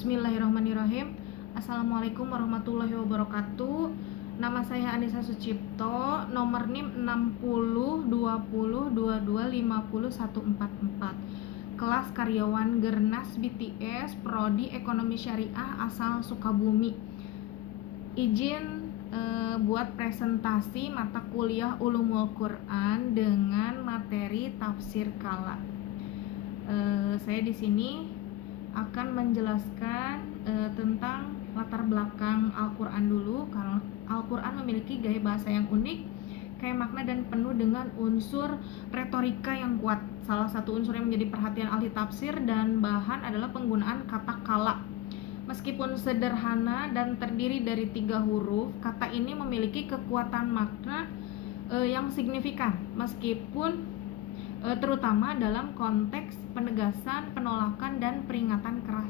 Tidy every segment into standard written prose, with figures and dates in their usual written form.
Bismillahirrahmanirrahim. Assalamualaikum warahmatullahi wabarakatuh. Nama saya Anissa Sucipto, nomor NIM 602022501444. Kelas karyawan Gernas BTS Prodi Ekonomi Syariah asal Sukabumi. Izin buat presentasi mata kuliah Ulumul Quran dengan materi tafsir kala. Saya di sini akan menjelaskan tentang latar belakang Al-Quran dulu, karena Al-Quran memiliki gaya bahasa yang unik, kaya makna dan penuh dengan unsur retorika yang kuat. Salah satu unsur yang menjadi perhatian ahli tafsir dan bahan adalah penggunaan kata kala. Meskipun sederhana dan terdiri dari 3 huruf, kata ini memiliki kekuatan makna yang signifikan, meskipun terutama dalam konteks penegasan, penolakan, dan peringatan keras.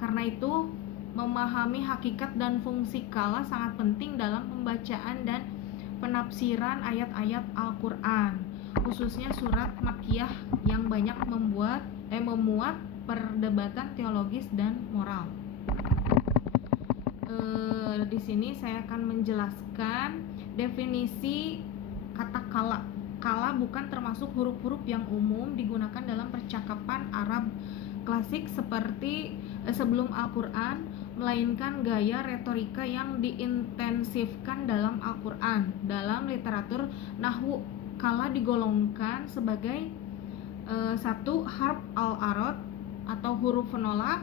Karena itu, memahami hakikat dan fungsi kala sangat penting dalam pembacaan dan penafsiran ayat-ayat Al-Quran, khususnya surat Makkiyah yang banyak memuat perdebatan teologis dan moral. Di sini saya akan menjelaskan definisi kata kala. Kala bukan termasuk huruf-huruf yang umum digunakan dalam percakapan Arab klasik seperti sebelum Al-Quran, melainkan gaya retorika yang diintensifkan dalam Al-Quran. Dalam literatur nahwu, kala digolongkan sebagai 1. Harf al-arad atau huruf penolak.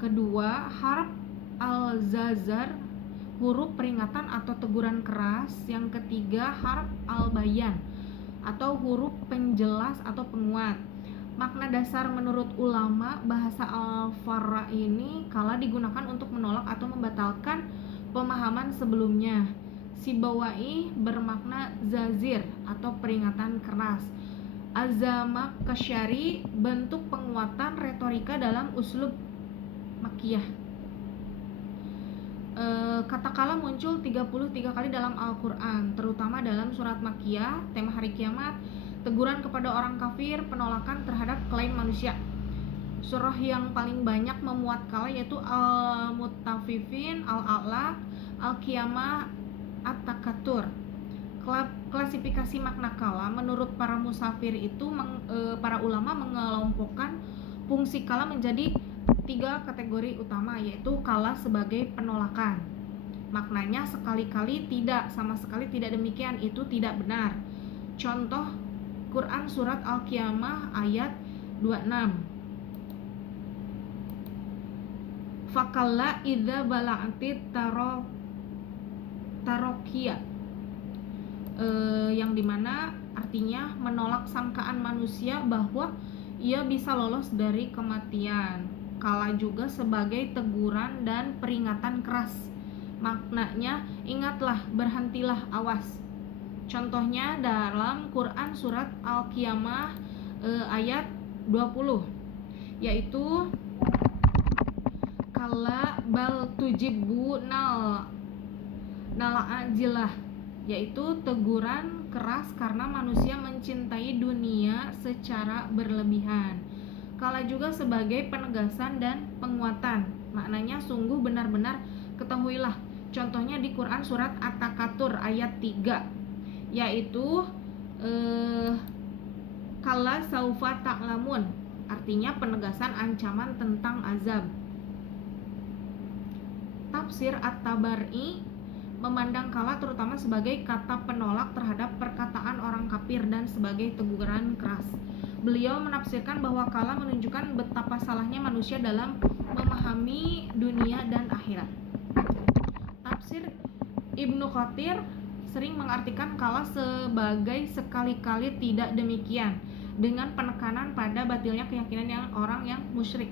2. Harf al-zazar, huruf peringatan atau teguran keras. Yang 3. Harf al-bayan atau huruf penjelas atau penguat. Makna dasar menurut ulama bahasa Al-Farra ini, kala digunakan untuk menolak atau membatalkan pemahaman sebelumnya. Sibawai bermakna zazir atau peringatan keras. Az-Zamakhsyari bentuk penguatan retorika dalam uslub Makkiyah. Kata kala muncul 33 kali dalam Al-Quran, terutama dalam surat Makkiyah, tema hari kiamat, teguran kepada orang kafir, penolakan terhadap klaim manusia. Surah yang paling banyak memuat kala yaitu Al-Mutaffifin, Al-A'la, Al-Qiyamah, At-Takatsur. Klasifikasi makna kala menurut para musafir itu, para ulama mengelompokkan fungsi kala menjadi 3 kategori utama, yaitu kala sebagai penolakan. Maknanya sekali-kali tidak, sama sekali tidak demikian, itu tidak benar. Contoh Quran surat Al-Qiyamah ayat 26. Fakalla idza bala'ati tarokia, yang dimana artinya menolak sangkaan manusia bahwa ia bisa lolos dari kematian. Kala juga sebagai teguran dan peringatan keras. Maknanya, ingatlah, berhentilah, awas. Contohnya dalam Quran surat Al-Qiyamah ayat 20, yaitu kala bal tujibu nala'ajilah, yaitu teguran keras karena manusia mencintai dunia secara berlebihan. Kala juga sebagai penegasan dan penguatan. Maknanya sungguh benar-benar ketahuilah. Contohnya di Quran surat At-Takatsur ayat 3, yaitu kala saufa ta'lamun, artinya penegasan ancaman tentang azab. Tafsir At-Tabari memandang kala terutama sebagai kata penolak terhadap perkataan orang kafir dan sebagai teguran keras. Beliau menafsirkan bahwa kala menunjukkan betapa salahnya manusia dalam memahami dunia dan akhirat. Tafsir Ibnu Katsir sering mengartikan kala sebagai sekali-kali tidak demikian, dengan penekanan pada batilnya keyakinan orang yang musyrik,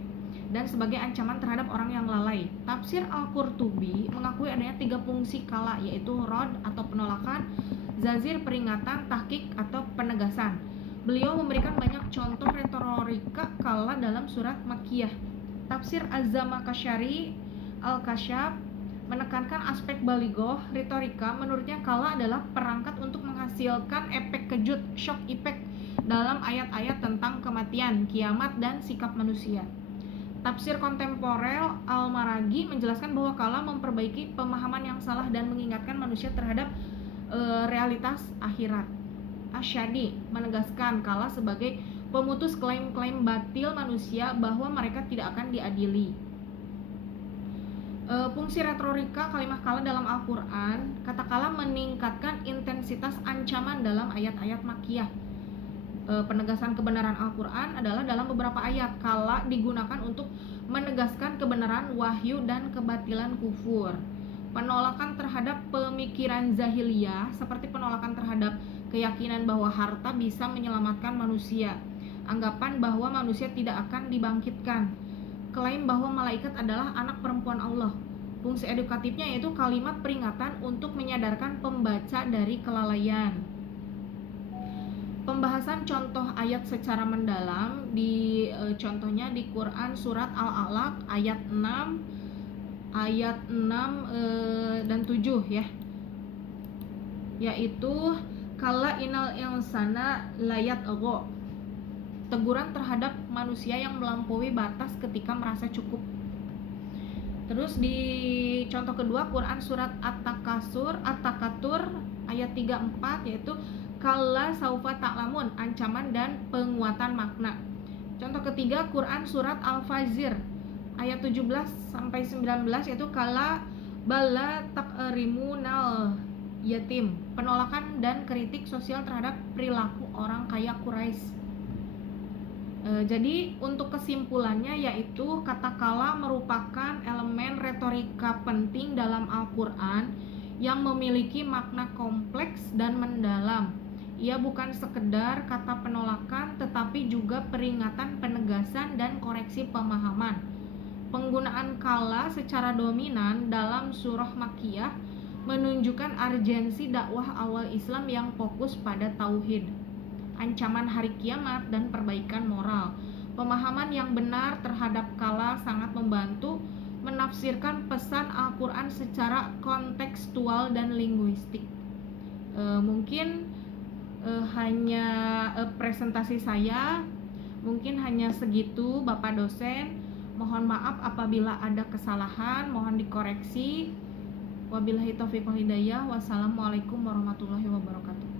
dan sebagai ancaman terhadap orang yang lalai. Tafsir Al-Qurtubi mengakui adanya 3 fungsi kala, yaitu rod atau penolakan, zazir peringatan, tahqiq atau penegasan. Beliau memberikan banyak contoh retorika kala dalam surat Makkiyah. Tafsir Az-Zamakhsyari Al-Kasyaf menekankan aspek balighah retorika. Menurutnya kala adalah perangkat untuk menghasilkan efek kejut, shock effect dalam ayat-ayat tentang kematian, kiamat, dan sikap manusia. Tafsir kontemporer Al-Maraghi menjelaskan bahwa kala memperbaiki pemahaman yang salah dan mengingatkan manusia terhadap realitas akhirat. Asyadi menegaskan kala sebagai pemutus klaim-klaim batil manusia bahwa mereka tidak akan diadili. Fungsi retorika kalimah kala dalam Al-Quran, kata kala meningkatkan intensitas ancaman dalam ayat-ayat makkiyah. Penegasan kebenaran Al-Quran adalah dalam beberapa ayat kala digunakan untuk menegaskan kebenaran wahyu dan kebatilan kufur. Penolakan terhadap pemikiran zahiliyah seperti penolakan terhadap keyakinan bahwa harta bisa menyelamatkan manusia, anggapan bahwa manusia tidak akan dibangkitkan, klaim bahwa malaikat adalah anak perempuan Allah. Fungsi edukatifnya yaitu kalimat peringatan untuk menyadarkan pembaca dari kelalaian. Pembahasan contoh ayat secara mendalam contohnya di Quran surat Al-Alaq ayat 6 dan 7 ya. Yaitu kala inal insana layat agho. Teguran terhadap manusia yang melampaui batas ketika merasa cukup. Terus di contoh kedua Quran surat At-Takatsur ayat 3-4 yaitu kalla saufa ta'lamun, ancaman dan penguatan makna. Contoh ketiga Quran surat Al-Fajr ayat 17-19 yaitu kalla bala taqrimunal yatim, penolakan dan kritik sosial terhadap perilaku orang kaya Quraisy. Jadi untuk kesimpulannya yaitu kata kala merupakan elemen retorika penting dalam Al-Quran yang memiliki makna kompleks dan mendalam. Ia bukan sekedar kata penolakan tetapi juga peringatan, penegasan, dan koreksi pemahaman. Penggunaan kala secara dominan dalam surah Makkiyah menunjukkan urgensi dakwah awal Islam yang fokus pada tauhid, ancaman hari kiamat, dan perbaikan moral. Pemahaman yang benar terhadap kala sangat membantu menafsirkan pesan Al-Quran secara kontekstual dan linguistik. Mungkin hanya presentasi saya mungkin hanya segitu Bapak dosen. Mohon maaf apabila ada kesalahan, mohon dikoreksi. Wabillahi taufiq wal hidayah. Wassalamualaikum warahmatullahi wabarakatuh.